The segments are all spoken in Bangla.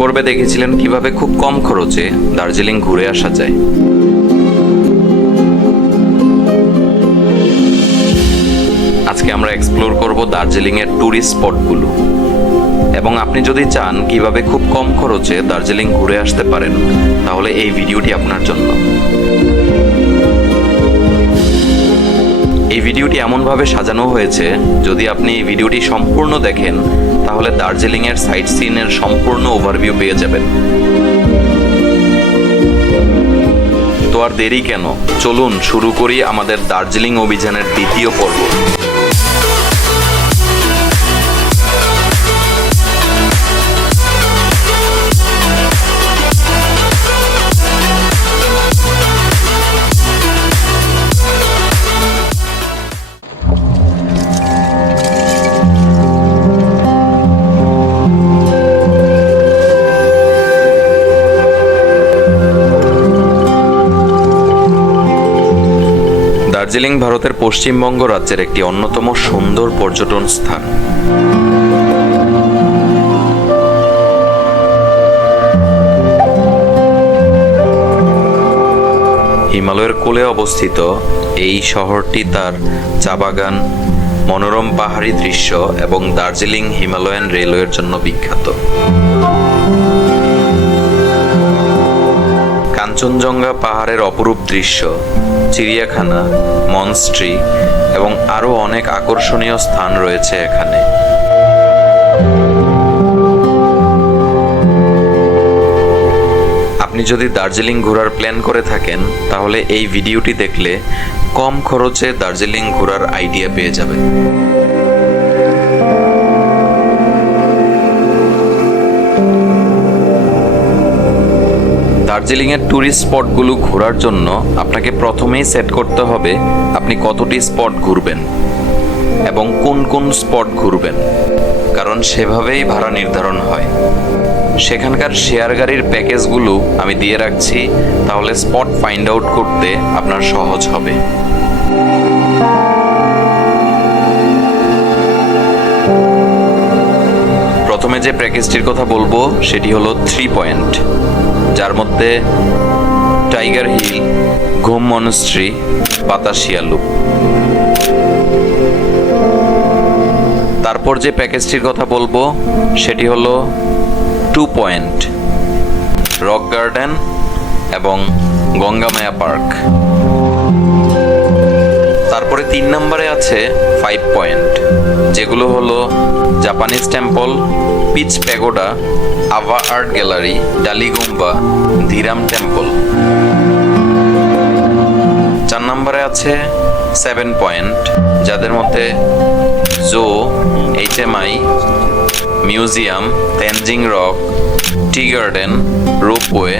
পর্বে দেখেছিলেন কিভাবে খুব কম খরচে দার্জিলিং ঘুরে আসা যায়। আজকে আমরা এক্সপ্লোর করব দার্জিলিংয়ের ট্যুরিস্ট স্পটগুলো, এবং আপনি যদি চান কিভাবে খুব কম খরচে দার্জিলিং ঘুরে আসতে পারেন, তাহলে এই ভিডিওটি আপনার জন্য। এই ভিডিওটি এমনভাবে সাজানো হয়েছে, যদি আপনি এই ভিডিওটি সম্পূর্ণ দেখেন তাহলে দার্জিলিংয়ের সাইট সিনের সম্পূর্ণ ওভারভিউ পেয়ে যাবেন। তো আর দেরি কেন, চলুন শুরু করি আমাদের দার্জিলিং অভিযানের দ্বিতীয় পর্ব। দার্জিলিং ভারতের পশ্চিমবঙ্গ রাজ্যের একটি অন্যতম সুন্দর পর্যটন স্থান। হিমালয়ের কোলে অবস্থিত এই শহরটি তার চা বাগান, মনোরম পাহাড়ি দৃশ্য এবং দার্জিলিং হিমালয়ান রেলওয়ের জন্য বিখ্যাত। কাঞ্চনজঙ্ঘা পাহাড়ের অপরূপ দৃশ্য, চিড়িয়াখানা, মনস্ট্রি এবং আরও অনেক আকর্ষণীয় স্থান রয়েছে এখানে। আপনি যদি দার্জিলিং ঘোরার প্ল্যান করে থাকেন, তাহলে এই ভিডিওটি দেখলে কম খরচে দার্জিলিং ঘোরার আইডিয়া পেয়ে যাবেন। দার্জিলিংয়ের ট্যুরিস্ট স্পটগুলো ঘোরার জন্য আপনাকে প্রথমেই সেট করতে হবে আপনি কতটি স্পট ঘুরবেন এবং কোন কোন স্পট ঘুরবেন, কারণ সেভাবেই ভাড়া নির্ধারণ হয়। সেখানকার শেয়ার গাড়ির প্যাকেজগুলো আমি দিয়ে রাখছি, তাহলে স্পট ফাইন্ড আউট করতে আপনার সহজ হবে। প্রথমে যে প্যাকেজটির কথা বলবো সেটি হলো 3 পয়েন্ট, যার মধ্যে টাইগার হিল, ঘুম মনস্ট্রি, বাতাসিয়া লুপ। তারপর যে প্যাকেজটির কথা বলবো সেটি হলো 2 পয়েন্ট, রক গার্ডেন এবং গঙ্গামায়া পার্ক। তারপরে 3 নম্বরে আছে 5 পয়েন্ট, যেগুলো হলো জাপানিজ টেম্পল, পিচ প্যাগোডা, আভা আর্ট গ্যালারি, ডালিগুম্বা, ধীরাম টেম্পল। 4 নম্বরে আছে 7 পয়েন্ট, যাদের মধ্যে জো, HMI, museum, Tenzing rock, tea garden, ropeway,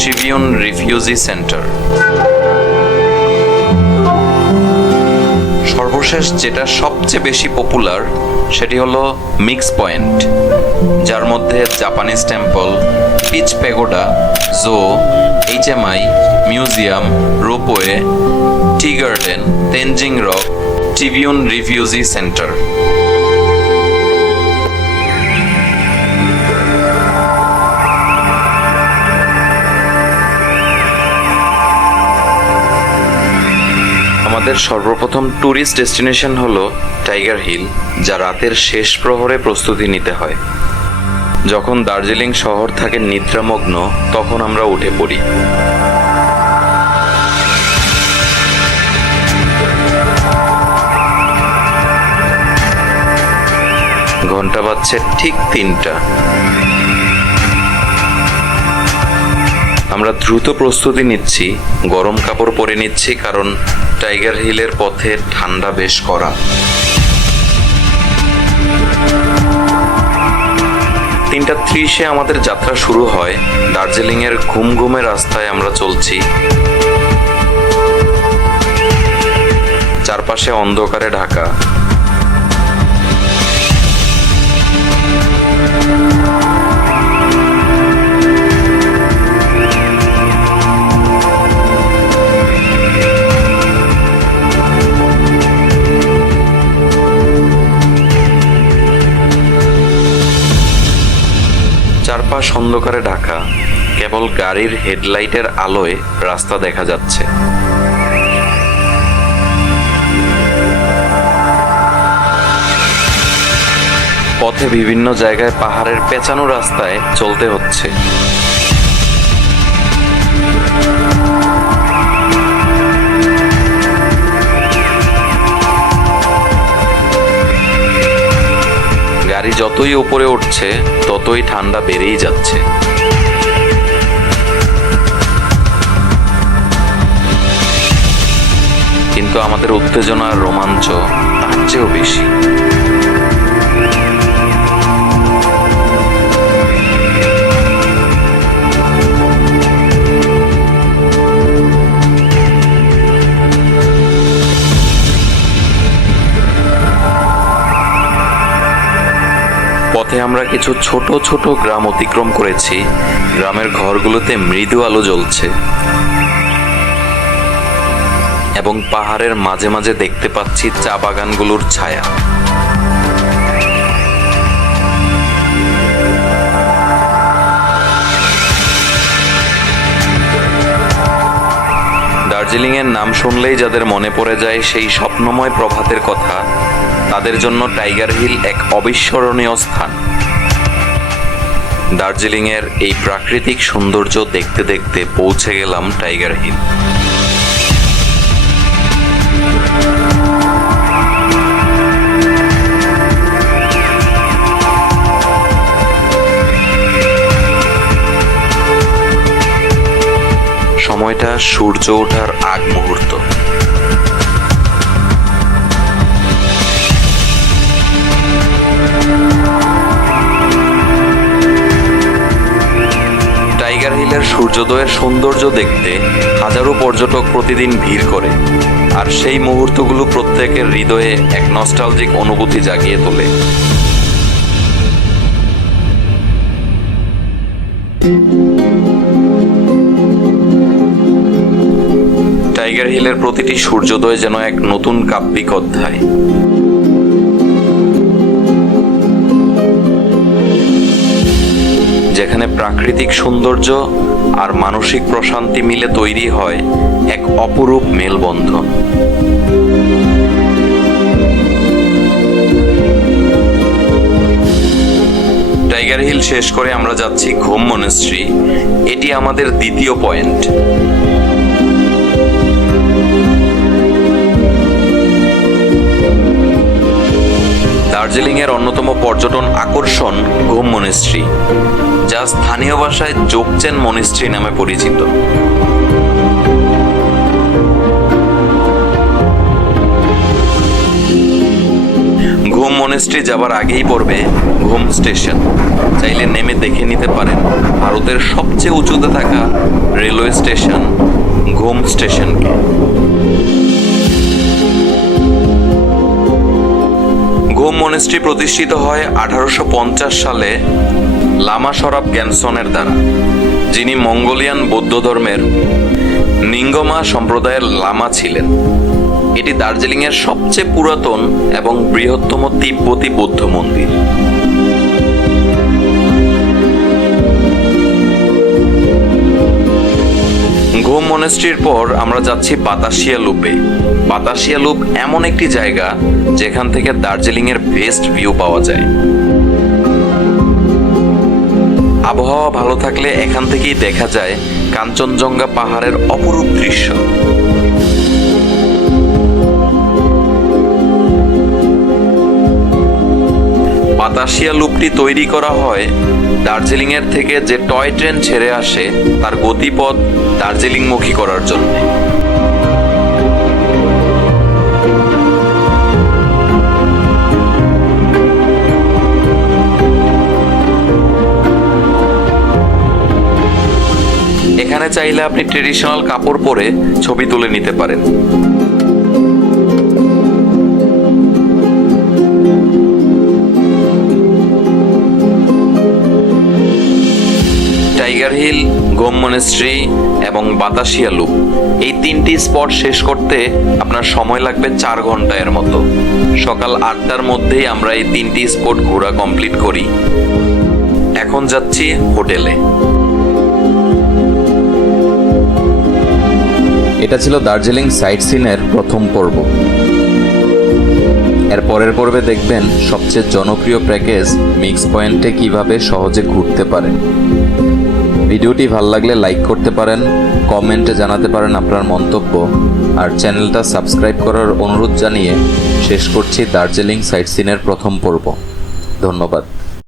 Tribune refugee centre. সর্বশেষ যেটা সবচেয়ে বেশি পপুলার সেটি হলো মিক্স পয়েন্ট, যার মধ্যে জাপানিজ টেম্পল, পিচ প্যাগোডা, জো, HMI, museum, ropeway, tea garden, Tenzing rock, Tribune refugee centre. আমাদের সর্বপ্রথম ট্যুরিস্ট ডেস্টিনেশন হলো টাইগার হিল, যা রাতের শেষ প্রহরে প্রস্তুতি নিতে হয়। যখন দার্জিলিং শহর থাকে নিদ্রামগ্ন, তখন আমরা উঠে পড়ি। ঘন্টা বাজছে ঠিক 3টা। আমরা দ্রুত প্রস্তুতি নিচ্ছি, গরম কাপড় পরে নিচ্ছি, কারণ টাইগার হিলের পথে ঠান্ডা বেশ কড়া। 3:30 আমাদের যাত্রা শুরু হয়। দার্জিলিংয়ের ঘুমঘুমে রাস্তায় আমরা চলছি। চারপাশে অন্ধকারে ঢাকা। চারপাশ অন্ধকারে ঢাকা, কেবল গাড়ির হেডলাইটের আলোয় রাস্তা দেখা যাচ্ছে। পথে বিভিন্ন জায়গায় পাহাড়ের পেঁচানো রাস্তায় চলতে হচ্ছে। গাড়ি যতই উপরে উঠছে ততই ঠান্ডা বেড়েই যাচ্ছে। কিন্তু আমাদের উত্তেজনা আর রোমাঞ্চ তার চেয়েও বেশি। পথে আমরা কিছু ছোট ছোট গ্রাম অতিক্রম করেছি। গ্রামের ঘরগুলোতে মৃদু আলো জ্বলছে এবং পাহাড়ের মাঝে মাঝে দেখতে পাচ্ছি চা বাগানগুলোর ছায়া। দার্জিলিং এর নাম শুনলেই যাদের মনে পড়ে যায় সেই স্বপ্নময় প্রভাতের কথা, তাদের জন্য টাইগার হিল এক অবিস্মরণীয় স্থান। দার্জিলিং এর এই প্রাকৃতিক সৌন্দর্য দেখতে দেখতে পৌঁছে গেলাম টাইগার হিল। সময়টা সূর্য ওঠার আগ মুহূর্ত। টাইগার হিলের সূর্যোদয়ের সৌন্দর্য দেখতে হাজারো পর্যটক প্রতিদিন ভিড় করে, আর সেই মুহূর্তগুলো প্রত্যেকের হৃদয়ে এক নস্টালজিক অনুভূতি জাগিয়ে তোলে। টাইগার হিলের প্রতিটি সূর্যোদয় যেন এক নতুন কাব্যিক অধ্যায়। যেখানে প্রাকৃতিক সৌন্দর্য আর মানসিক প্রশান্তি মিলে তৈরি হয় এক অপরূপ মেলবন্ধন। টাইগার হিল শেষ করে আমরা যাচ্ছি ঘুম মনেস্ট্রি। এটি আমাদের দ্বিতীয় পয়েন্ট। দার্জিলিং এর অন্যতম পর্যটন আকর্ষণ ঘুম মনেস্ট্রি, যা স্থানীয় ভাষায় যোগচেন মনেস্ট্রি নামে পরিচিত। ঘুম মনেস্ট্রি যাবার আগেই পড়বে ঘুম স্টেশন। চাইলে নেমে দেখে নিতে পারেন ভারতের সবচেয়ে উঁচুতে থাকা রেলওয়ে স্টেশন ঘুম স্টেশনকে। ঘুম মনেস্ট্রি প্রতিষ্ঠিত হয় 1850 সালে লামা সরাব গ্যানসনের দ্বারা, যিনি মঙ্গোলিয়ান বৌদ্ধ ধর্মের নিঙ্গমা সম্প্রদায়ের লামা ছিলেন। এটি দার্জিলিং এর সবচেয়ে পুরাতন এবং বৃহত্তম তিব্বতী বৌদ্ধ মন্দির। ঘুম মনেস্ট্রির পর আমরা যাচ্ছি বাতাসিয়া লুপে। বাতাসিয়া লুপ এমন একটি জায়গা যেখান থেকে দার্জিলিং এর বেস্ট ভিউ পাওয়া যায়। আবহাওয়া ভালো থাকলে এখান থেকেই দেখা যায় কাঞ্চনজঙ্ঘা পাহাড়ের অপরূপ দৃশ্য। বাতাসিয়া লুপটি তৈরি করা হয় দার্জিলিং এর থেকে যে টয় ট্রেন ছেড়ে আসে তার গতিপথ দার্জিলিংমুখী করার জন্য। এখানে চাইলে আপনি ট্রেডিশনাল কাপড় পরে ছবি তুলে নিতে পারেন। টাইগার হিল, ঘুম মনেস্ট্রি এবং বাতাসিয়া লুপ, এই তিনটি স্পট শেষ করতে আপনার সময় লাগবে 4 ঘন্টা এর মতো। সকাল 8টার মধ্যেই আমরা এই তিনটি স্পট ঘোরা কমপ্লিট করি। এখন যাচ্ছি হোটেলে। এটা ছিল দার্জিলিং সাইট সিনের প্রথম পর্ব। এর পরের পর্বে দেখবেন সবচেয়ে জনপ্রিয় প্যাকেজ মিক্স পয়েন্টে কিভাবে সহজে ঘুরতে পারেন। ভিডিওটি ভালো লাগলে লাইক করতে পারেন, কমেন্টে জানাতে পারেন আপনার মন্তব্য, আর চ্যানেলটা সাবস্ক্রাইব করার অনুরোধ জানিয়ে শেষ করছি দার্জিলিং সাইট সিনের প্রথম পর্ব। ধন্যবাদ।